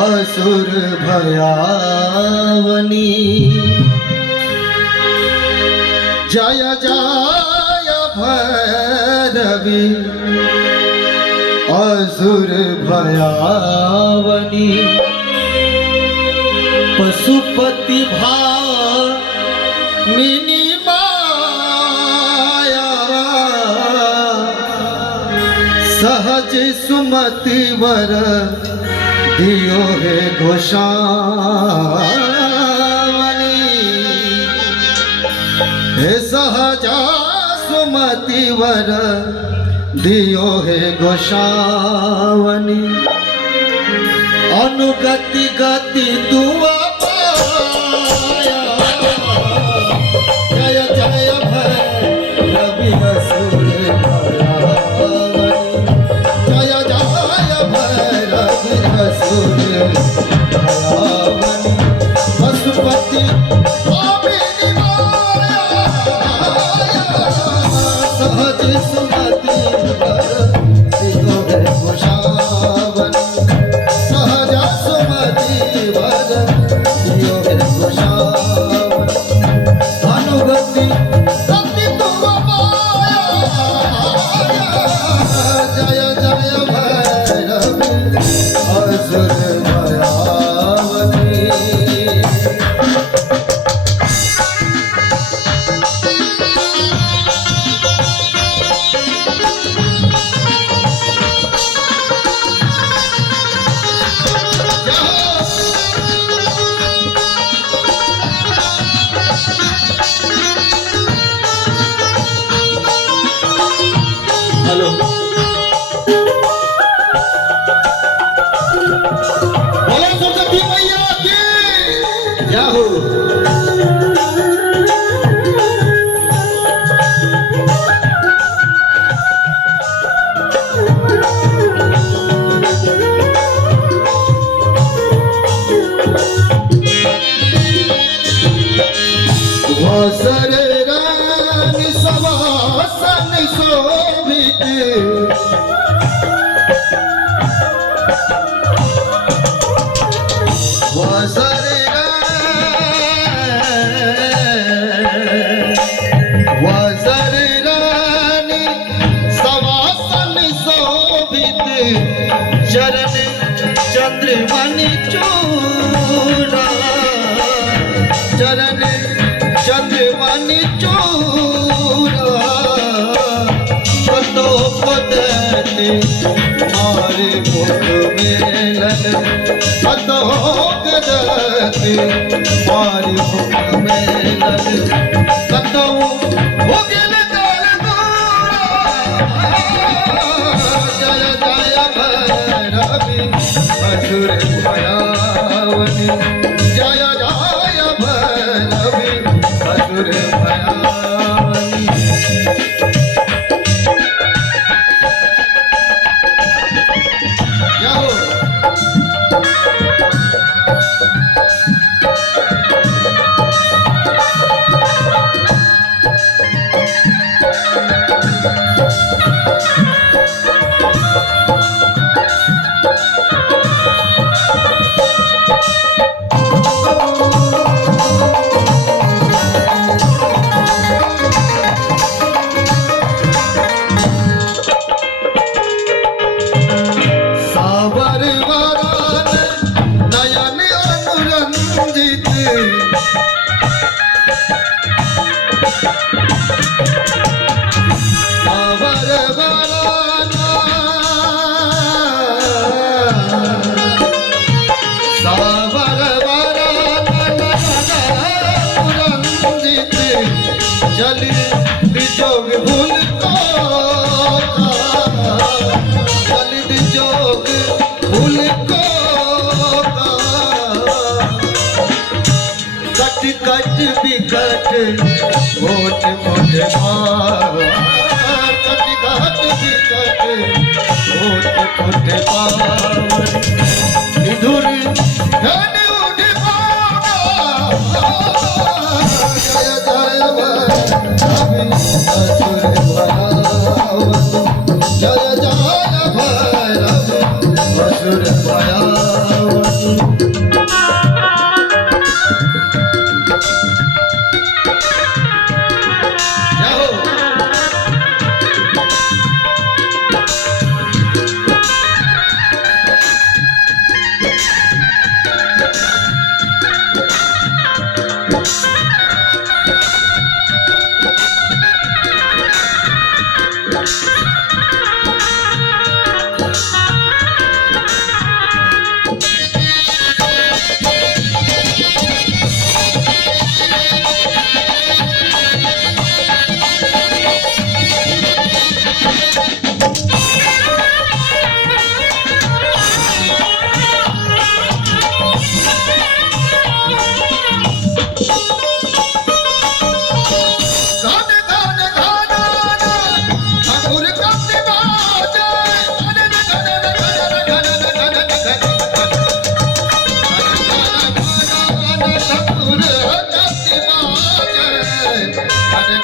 असुर भयावनी जय जय भैरवी असुर भयावनी पशुपति भामिनी माया सहज सुमति वर दियो हे गोसावनी हे सहजा सुमति वर दियो हे गोसावनी अनुगति गति दुआ पाया जय जय भैरवी असुर भयावनी जय जय भैरवी असुर भयावनी पशुपति भामिनी माया सहज सुमति वर दियो हे गोसावनी सहजा सुमति वर दियो हे गोसावनी अनुगति गति तुम पाया जय जय भैरवी असुर भयावनी हेलो बोलो सरस्वती मैया की जय हो। वसरे रानी सवासन शोभित वसरे रानी सवासन शोभित चरण चंद्रमणि चूड़ा चरण चंद्रमणि चूड़ा पतो पदते मारे मुख मेलन पतो पदते मारे मुख मेलन पतो उगल कर जय जय भैरवी असुर भयावनी जय जय भैरवी असुर भयावनी जाओ सावर वरन नयन अनुरंजित सावर वरन सावर वरन नयन अनुरंजित जल विजोग भूल को जोग भूल को कट कट बिकट मोट मोट मार कट कट बिकट मोट मोट मार निधुर धन उठ जय जय भैरवी असुर भयावनी जय जय भैरवी असुर भयावनी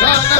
गाना